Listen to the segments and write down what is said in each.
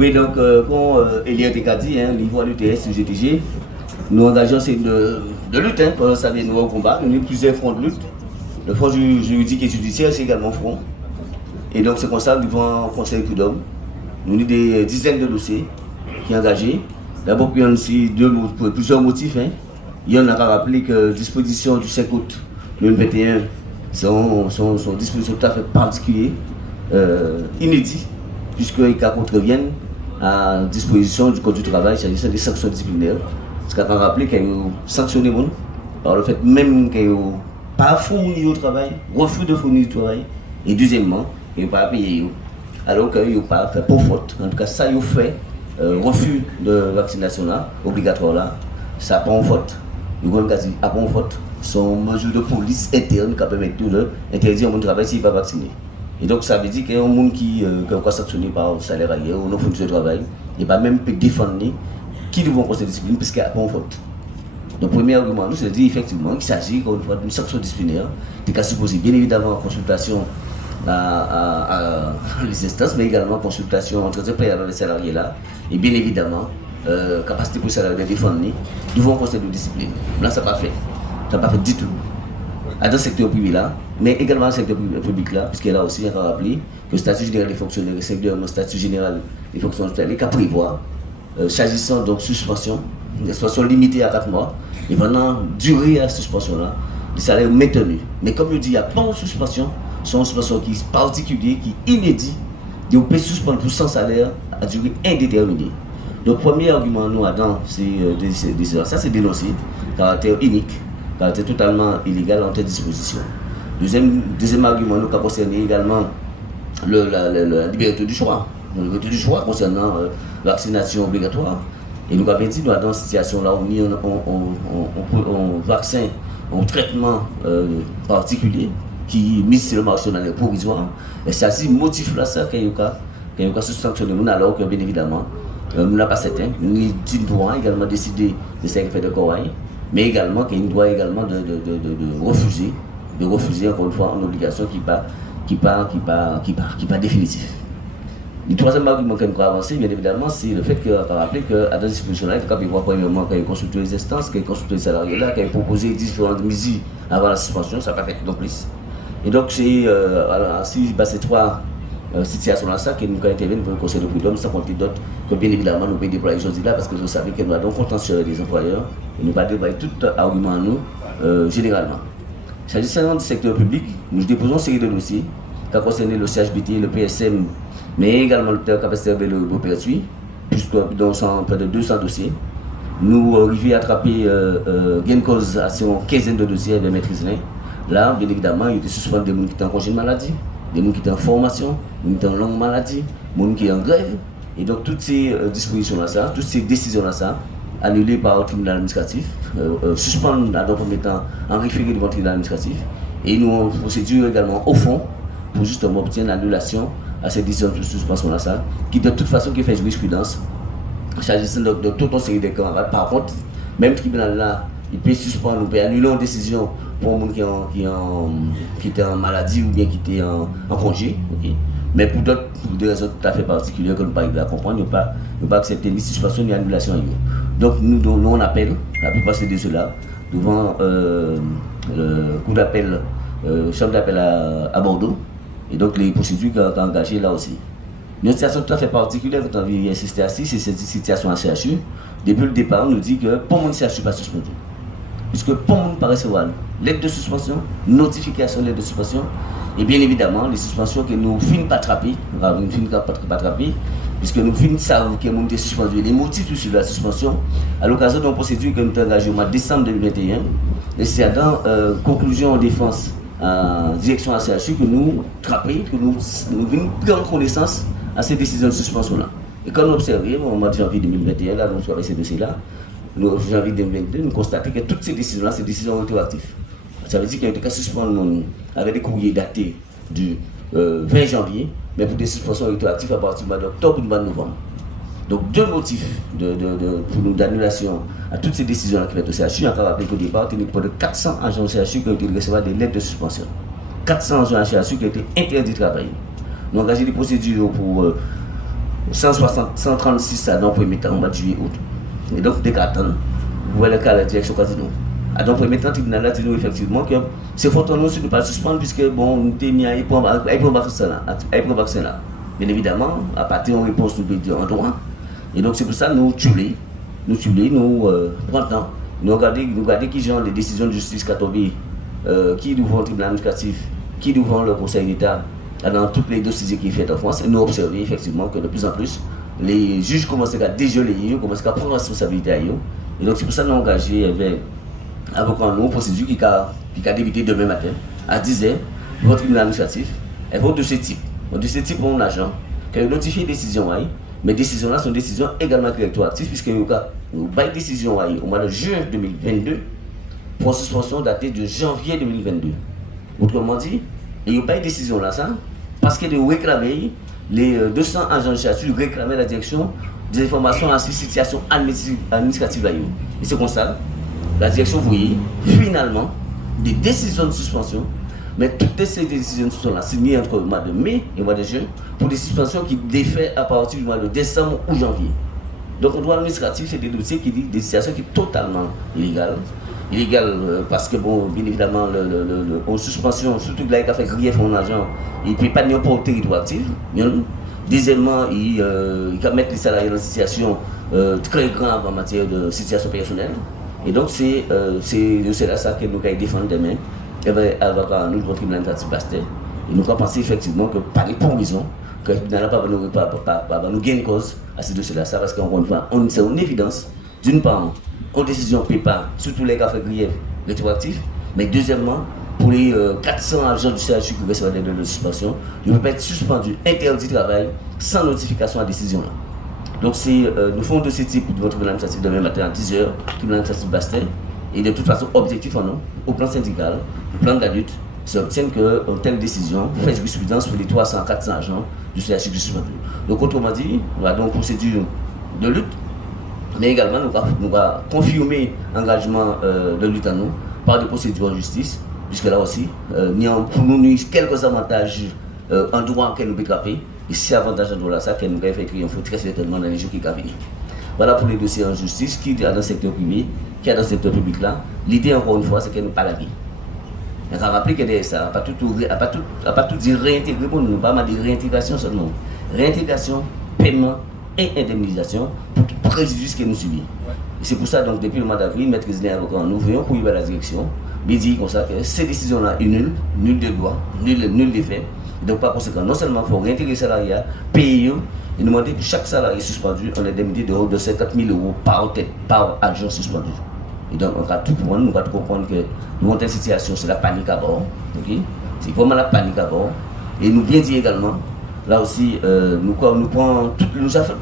Oui, donc, comme Elia t'a dit, au niveau de l'UTS, du GTG, nous engageons c'est de lutte, pour nous savoir nous au combat. Nous avons plusieurs fronts de lutte. Le front juridique et judiciaire, c'est également front. Et donc, c'est comme ça, devant le Conseil Prud'homme, nous avons des dizaines de dossiers qui sont engagés. D'abord, il y a aussi plusieurs motifs. Il y en a rappelé que les dispositions du 5 août 2021 sont dispositions tout à fait particulières, inédites, puisqu'ils contreviennent à la disposition du Code du travail, c'est-à-dire des sanctions disciplinaires. Ce qu'on a rappelé qu'ils ont sanctionné par le fait même qu'ils n'ont pas fourni au travail, refus de fournir au travail, et deuxièmement, ils n'ont pas payé. Alors qu'ils n'ont pas fait pour faute. En tout cas, ça, ils ont fait refus de vaccination là, obligatoire là, ça n'a pas en faute. Ils ont dit à pas en faute. Sont mesures de police interne qui permettent d'interdire au monde de travail s'il n'est pas vacciné. Et donc ça veut dire qu'il y a un monde qui est sanctionné par le salaire ailleurs, ou non fournisseur de travail, et pas même peut défendre qui devons conseiller de discipline parce qu'il n'y a pas en faute. Donc, le premier argument, nous, c'est de dire effectivement qu'il s'agit, encore une fois, d'une sanction disciplinaire, qui est supposée, bien évidemment, en consultation à les instances, mais également en consultation entre les salariés là, et bien évidemment, capacité pour les salariés de défendre devant un conseil de discipline. Là, ça n'a pas fait. Ça n'a pas fait du tout. Dans le secteur privé là, mais également dans le secteur public là, puisqu'il a aussi rappelé que le statut général des fonctionnaires, le statut général des fonctionnaires, il y a prévoir, s'agissant donc suspension limitée à 4 mois, et pendant durée à la suspension là, les salaires maintenus. Mais comme je dis, il n'y a pas de suspension, c'est une suspension qui est particulière, qui est inédite, et on peut suspendre pour sans salaire à durée indéterminée. Donc, le premier argument, nous, ça c'est dénoncer, caractère unique, caractère totalement illégal en telle disposition. Deuxième argument, nous, qui concerne également la liberté du choix. La liberté du choix concernant la vaccination obligatoire. Et nous avons dit, nous, dans cette situation-là, on vaccin, un traitement particulier qui est mis sur le marché dans les provisoires. Et c'est aussi motif là, ça, qu'il y a sanctionné nous, alors que, bien évidemment, nous n'avons pas certain. Nous devons également décider de ce qu'il fait de corail, mais également qu'il doit également de refuser, encore une fois, une obligation qui n'est pas définitive. Le troisième argument qu'on peut avancer, bien évidemment, c'est le fait qu'on a rappelé qu'à dans cette disposition-là, il faut qu'il voir premièrement qu'il y a consulté les instances, qu'il y a consulté les salariés là, qu'il y a proposé différentes mesures avant la suspension, ça n'a pas fait non plus. Et donc, c'est ces trois situations-là que nous intervenons pour le Conseil de prud'homme, sans compter d'autres que bien évidemment nous pouvons déployer aujourd'hui là, parce que vous savez que nous avons contentieux des employeurs et nous ne pouvons pas déployer tout argument à nous généralement. S'agissant du secteur public, nous déposons une série de dossiers qui concernent le CHBT, le PSM, mais également le capacité de l'opération, puisque dans près de 200 dossiers. Nous arrivons à attraper gain cause à une quinzaine de dossiers de maîtrise. Là, bien évidemment, il y a des suspendus des gens qui étaient en congé de maladie, des gens qui étaient en formation, des gens qui étaient en longue maladie, des gens qui étaient en grève. Et donc, toutes ces dispositions-là, toutes ces décisions-là, annulées par le tribunal administratif, suspendues dans le premier temps en référé devant le tribunal administratif. Et nous avons une procédure également au fond pour justement obtenir l'annulation à ces décisions de suspension-là, qui de toute façon qui fait jurisprudence, s'agissant de toute une série de camarades. Par contre, même le tribunal là, il peut suspendre, il peut annuler une décision pour les gens qui étaient en maladie ou bien qui étaient en congé. Okay? Mais pour d'autres, pour des raisons tout à fait particulières que nous ne pouvons pas comprendre, nous ne pas accepter ni suspension ni annulation. Donc nous on appelle, la plupart de ceux-là, devant le cours d'appel, chambre d'appel à Bordeaux, et donc les procédures qu'on a engagées là aussi. Une situation tout à fait particulière, quand on vient insister assis, c'est cette situation à CHU. Depuis le départ, on nous dit que pour mon CHU pas suspendu. Puisque pour mon pas recevoir l'aide de suspension, notification l'aide de suspension, et bien évidemment, les suspensions que nous finissons pas attraper, puisque nous finissons savons que nous sommes suspendus, les motifs sur la suspension, à l'occasion d'une procédure que nous avons engagée au mois de décembre 2021, et c'est dans conclusion en défense en direction à CHU que nous trappons, que nous venons prendre connaissance à ces décisions de suspension-là. Et quand nous observons, au mois de janvier 2021, là, nous sommes avec ces dossiers-là, janvier 2022, nous constatons que toutes ces décisions-là, c'est des décisions rétroactives. Ça veut dire qu'il y a des cas suspendus avec des courriers datés du 20 janvier, mais pour des suspensions rétroactives à partir du mois d'octobre ou du mois de novembre. Donc, deux motifs pour nous d'annulation à toutes ces décisions-là qui sont au CHU. Encore rappelé qu'au départ, il y a près de 400 agents au CHU qui ont été recevoir des lettres de suspension. 400 agents au CHU qui ont été interdits de travailler. Nous avons engagé des procédures pour 160, 136 ça dans le premier temps, au mois de juillet, août. Et donc, dès qu'à vous voyez le cas de la direction casino. Dans le premier temps, le tribunal a dit nous effectivement que c'est faute nous si nous pas suspendre, puisque bon, nous avons mis à y prendre vaccin là. Bien évidemment, à partir de réponse, nous pouvons dire en droit. Et donc, c'est pour ça que nous tuons, nous prenons temps. Nous regardons qui genre les décisions de justice qui tombent, qui devant le tribunal administratif, qui devant le Conseil d'État, dans tous les dossiers qui sont faits en France, et nous observons effectivement que de plus en plus, les juges commencent à dégeler, commencent à prendre responsabilité à eux. Et donc c'est pour ça que nous avons engagé avec une procédure qui a débuté demain matin à 10h, votre tribunal administratif, et votre de ce type. De ce type, mon agent, qui a notifié décision, mais décisions là sont décisions également rétroactives, puisque nous avons une décision au mois de juin 2022 pour suspension datée de janvier 2022. Autrement dit, il n'y a pas de décision là, ça, parce que de réclamer, les 200 agents de statut réclamaient la direction des informations à cette situation administrative. Et c'est comme ça, la direction voyait finalement des décisions de suspension, mais toutes ces décisions sont là, signées entre le mois de mai et le mois de juin, pour des suspensions qui défait à partir du mois de décembre ou janvier. Donc, le droit administratif, c'est des dossiers qui disent des situations qui sont totalement illégales. Parce que, bon, bien évidemment, en suspension, surtout que là, il a fait grief en agent, il ne peut pas n'importe territoire actif. Deuxièmement, il va mettre les salariés dans une situation très grave en matière de situation personnelle. Et donc, c'est là ça que nous allons défendre demain avec nous, le tribunal administratif Bastet. Et nous avons pensé effectivement que, par les bonnes raisons, que le tribunal n'a pas nous gagner cause à ces dossiers-là, parce qu'encore une fois, c'est une évidence, d'une part, en décision PEPA, surtout les cas fait grief rétroactif, mais deuxièmement, pour les 400 agents du CHU qui reçoivent des de suspension, ils ne peuvent pas être suspendus, interdits de travail, sans notification à la décision. Donc, nous faisons de ce type de votre tribunal administratif demain matin à 10h, tribunal administratif Bastet, et de toute façon, objectif en nous, au plan syndical, au plan de la lutte, c'est obtenir qu'une telle décision fait jurisprudence pour les 300, 400 agents du CHU suspendu. Donc, autrement dit, on a donc une procédure de lutte, mais également nous allons confirmer l'engagement de lutte à nous par des procédures en justice, puisque là aussi, pour nous, quelques avantages en droit que nous pouvons attraper, et ces avantages en droit là, ça, que nous allons faire triompher très certainement dans les jours qui vont venir. Voilà pour les dossiers en justice, qui est dans le secteur privé, qui est dans le secteur public là. L'idée, encore une fois, c'est que nous ne pas la vie. On va rappeler que ça n'a pas tout dire réintégrer pour nous, pas mal de réintégration seulement. Réintégration, paiement et indemnisation pour tout préjudice que nous subissons. C'est pour ça, donc, depuis le mois d'avril, Maître Zéné Avocat, nous voyons pour y la direction, mais dit comme ça que ces décisions-là sont nulles, nulles de loi, nulles de fait. Donc, par conséquent, non seulement il faut réintégrer les salariés, payer et demander pour chaque salarié suspendu une indemnité de 50 000 € par tête, par agent suspendu. Et donc, on va tout comprendre, nous allons comprendre que nous avons une situation, c'est la panique à bord. Okay? C'est vraiment la panique à bord. Et nous bien dit également, là aussi, nous avons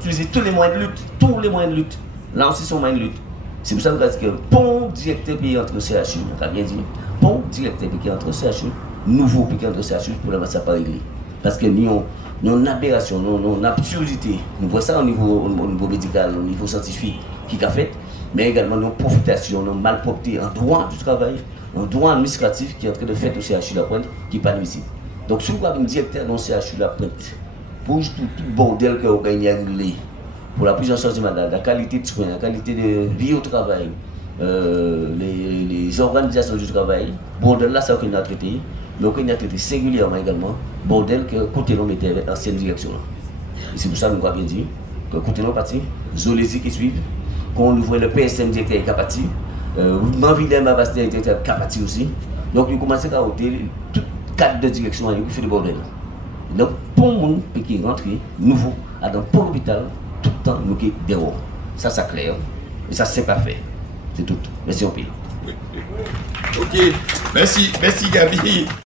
utilisé tous les moyens de lutte. Là aussi, sont moyens de lutte. C'est pour ça que nous avons dit que bon directeur pays entre CHU, on a bien dit, bon directeur pays entre CHU, nouveau pays entre CHU, pour la ça pas réglé. Parce que nous avons une aberration, une absurdité. Nous voyons ça au niveau médical, au niveau scientifique qui a fait. Mais également nos profitations, nos malpropretés en droit du travail, en droit administratif qui est en train de faire au CHU La Pointe, qui n'est pas admissible. Donc si vous avez un directeur dans le CHU La Pointe, pour tout bordel que vous gagnez à régler, pour la prise en charge du malade, la qualité de soins, la qualité de vie au travail, les organisations du travail, bordel là, c'est ce qu'on a traité, mais on a traité singulièrement également, bordel que côté l'on mettait avec l'ancienne direction. Et c'est pour ça que nous avons bien dit que côté l'on parti, Zolési qui suivent, qu'on nous voit le PSM directeur capati, Manvillem Bastet directeur capati aussi. Donc nous commençons à ôter tout cadre de direction qui fait le bordel. Donc pour le monde qui rentre nouveau pour l'hôpital, tout le temps nous qui dehors. Ça c'est clair. Et ça c'est parfait. C'est tout. Merci en pile. Ok. Merci Gabi.